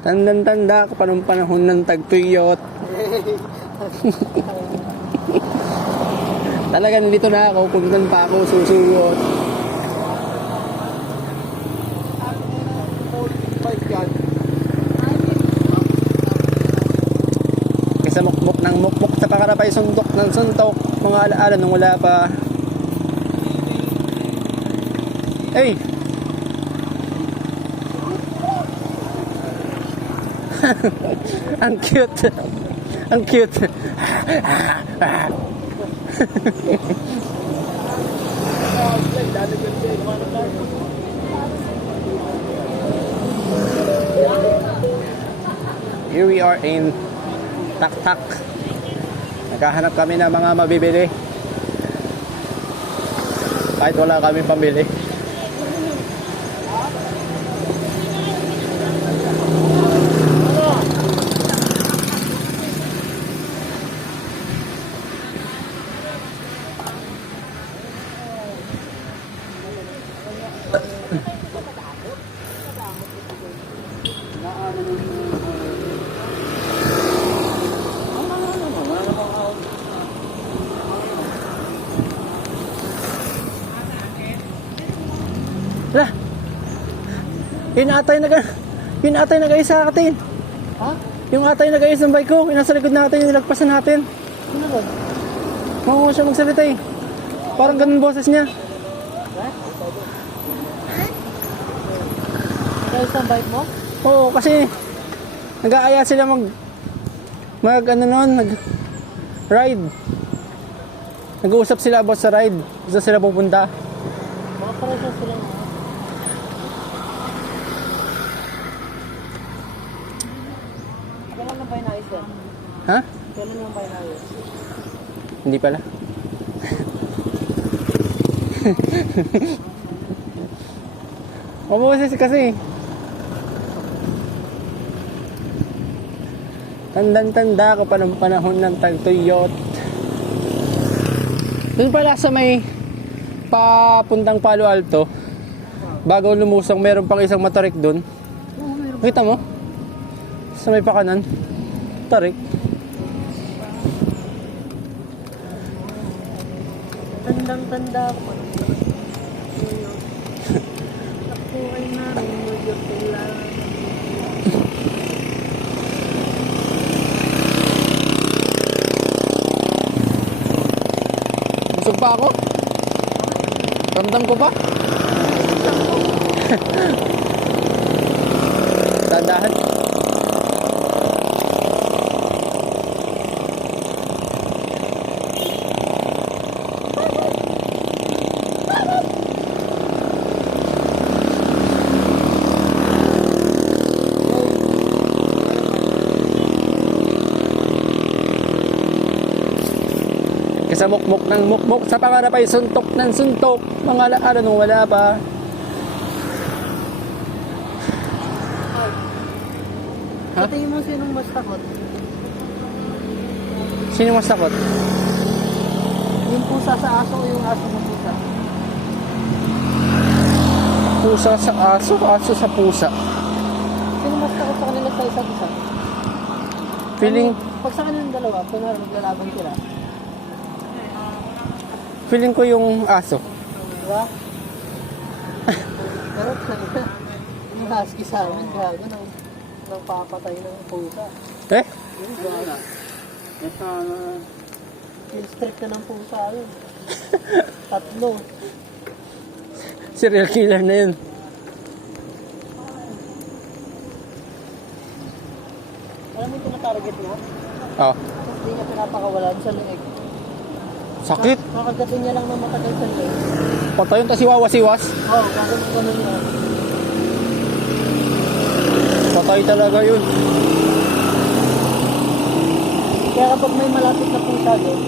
Tandang-tanda ka pa nung panahon ng tagtuyot. Talagang dito na ako, kung saan pa ako susuyot. Kaysa mukmuk ng mukmuk sa pakarapay, suntok ng suntok, mga alaala nung wala pa. Hey! Ang cute. Ang cute. Here we are in Tak-Tak. Naghahanap kami ng mga mabibili. Kahit wala kami pambili. Lah. Yun atay nag-ayos sa atin. Ha? Yung atay nag-ayos ng bike ko, yung nasa likod natin, yung nilagpasan natin. Ano ba? Oo, siya magsalita eh. Parang ganun boses niya. Nag-ayos ang bike mo? Oo, kasi nag-aaya sila ride. Nag-uusap sila about sa ride. Saan sila pupunta. Mga parehas sila. Kailan lang ba inayos yan? Ha? Kailan lang ba inayos? Hindi pala. Maboses kasi. Tandang-tanda ka pa ng panahon ng tagtuyot. Doon pala sa may papuntang Palo Alto, bago lumusong, meron pang isang matarik doon. Oo, meron. Kita mo? Sa may pakanan. Tarik. Tandang-tanda ako pa. Ako ay narinig sila. Busog pa ako? Ramdam ko pa? Dandahan. Sa mukmuk ng mukmuk, sa pangarap ay suntok ng suntok, mga alaala nung wala pa. Ha? Sa tingin mo sinong mas takot? Sino mas takot? Yung pusa sa aso o yung aso sa pusa? Pusa sa aso, aso sa pusa. Sino mas takot sa kanila sa isa't isa? Feeling, Pag sa kanilang dalawa, kunwari maglalaban sila. feeling ko yung aso. Diba? Pero yung husky sa amin, gago nang papatay ng pusa. Eh? Yung gago. Yung strip na ng pusa yun. Tatlo. Serial killer na yun. Alam mo yung tinatarget mo? Oh. Tapos di niya pinapakawalan sa leeg. Sakit. Kakagatin niya lang ng matagal sa leeg. Patay yun, tas siwawas-iwas. Oo, ganun yan. Patay talaga yun. Kaya kapag may malapit na pusa doon,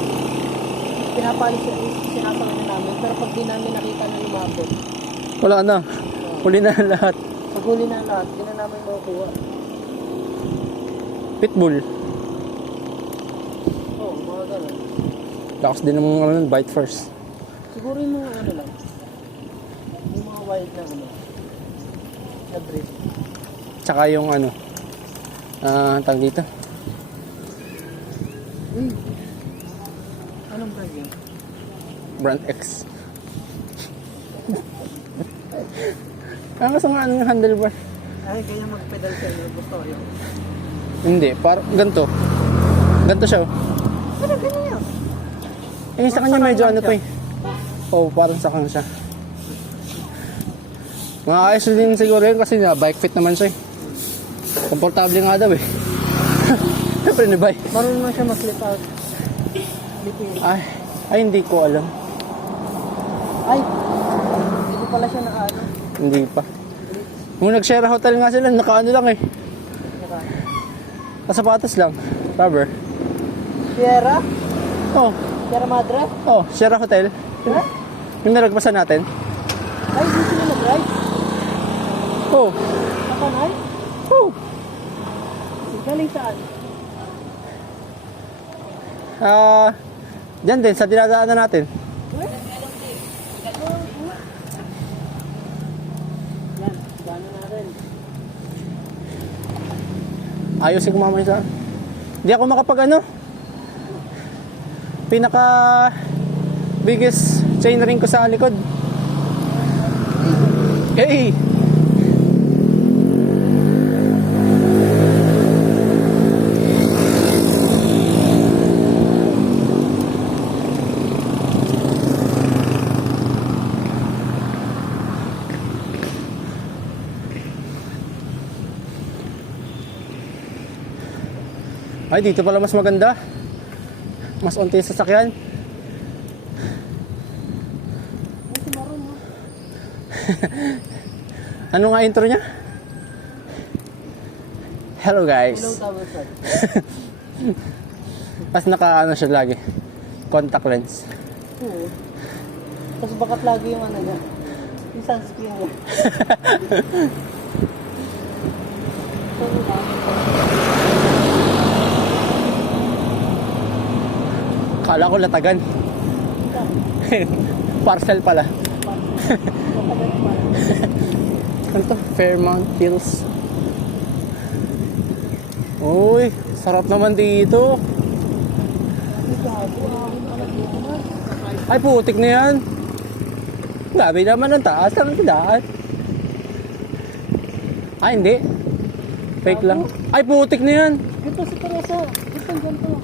pinapalis sinasakay na namin. Pero pag di namin nakita na lumabot, Wala na. Huli na lahat. pag huli na lahat, di na namin makukuha. Pitbull. Oo, mga ganun. Lakas din ng bite first. Siguro yung mga ano lang, yung mga wild na ano, na breed. Tsaka yung ano, Tag dito. Anong brand yun? Brand X. Gusto nga yung handlebar. Ay, ganyan mag-pedal sa inyo. Gusto ko yun. Hindi, parang ganito. Ganito siya. Ano, ganyan yun? Eh, sa kanya medyo ano pa eh. Oo, parang sakang siya. Mga ayos din siguro yun kasi na bike fit naman siya eh. Komportable nga daw eh. Siyempre ni bike. Marunong na siya mag-flip out. Flipin. Ay, hindi ko alam. Ay! Hindi ko pala siya nakaano. Hindi pa. Kung nag-share hotel nga sila, nakaano lang eh. Kasapatos lang. Rubber. Sierra? Oh, Sierra Madre? share hotel. Ha? Yung nalagpasan natin. Ay, hindi sila nag-ride? Oh, Nakanay? oh. Galing saan? Diyan din, sa dinadaanan natin. Yan, gano'n na rin. Ayusin ko mamaya sa... Hindi ako makapag ano. Pinaka... biggest chain ring ko sa likod. Hey! Ay, dito pala mas maganda. Mas onti yung sasakyan. Ano nga intro niya? Hello guys. Hello, Tower Side. Mas naka-ano siya lagi. Contact lens. Oo. Tapos bakat lagi yung ano niya. Yung sunscreen niya. Kala ko latagan. Parcel pala. Ano to? Fairmount Hills. Uy, sarap naman dito. Ay, putik na yan. Grabe naman ang taas. Saan ang daan? Ay, hindi. Fake lang. Ay, putik na yan. Ganito si Teresa. Ganito.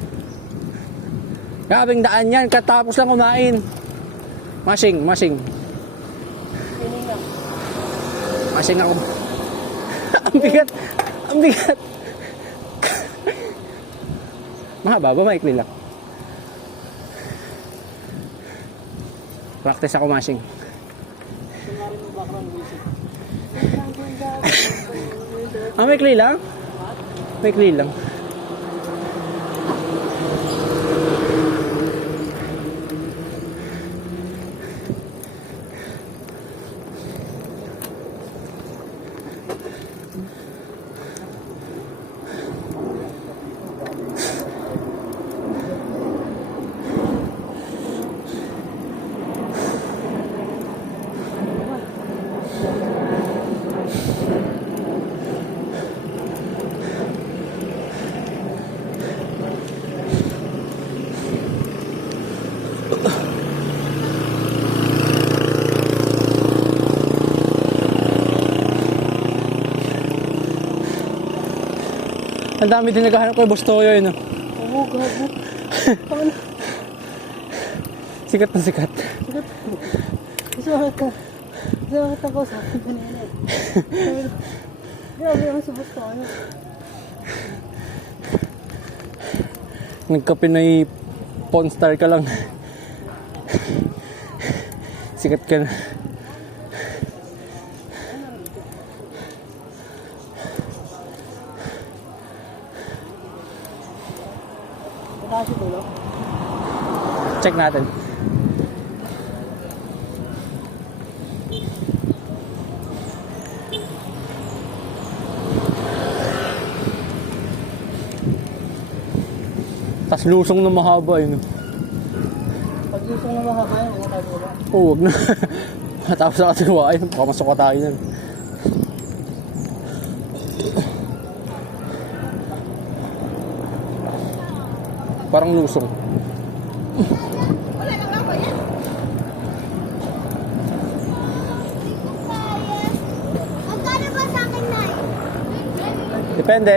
Grabing daan yan. Katapos lang kumain. Mashing. Pining lang. Mashing ako. Ang bigat. Mahaba ba? Maikli lang. Practice ako mashing. Sumari mo background music. Maikli lang? Maikli lang. Ang dami din naghahanap ko yung Bostoyo yun. Oo, gago. Paano? Sikat na sikat. Bakit ako sa akin kanina? Grabe ang subot ko. Ano? Nagka-Pinoy porn star ka lang. Sikat ka na. Kasi dulo. Check natin. Tas lusong na mahaba yun. Pag lusong na mahaba yan, huwag tayo ba? Oo, wag na. Tapos na kasi huwain. Baka masuka tayo nun. Parang lusong. Magkano ba sa akin, Nay? Depende.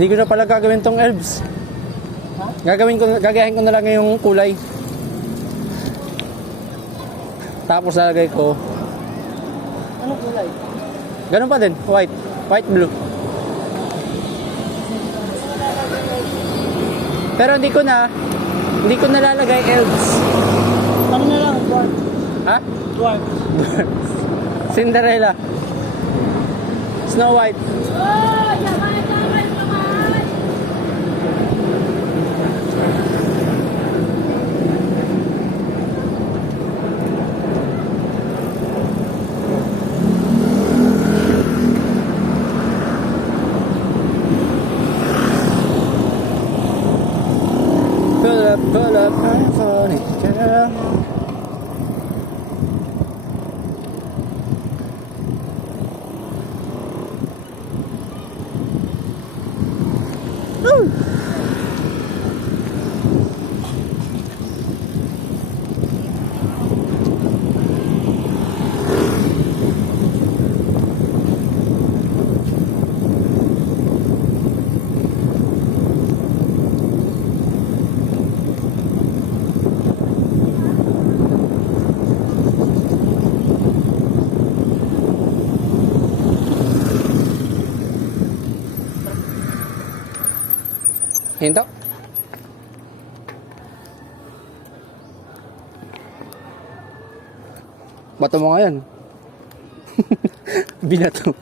Hindi ko na pala gagawin tong elves. Gagayahin ko na lang yung kulay. Tapos lalagay ko. Anong kulay? Ganun pa din, white. White, blue. Pero hindi ko na lalagay elves. Ano na lang, dwarf. Ha? Dwarf. Cinderella. Snow White. Oh, yaman naman. Pull up, I'm funny, girl. Hinto. Bato mo nga yan. Binato.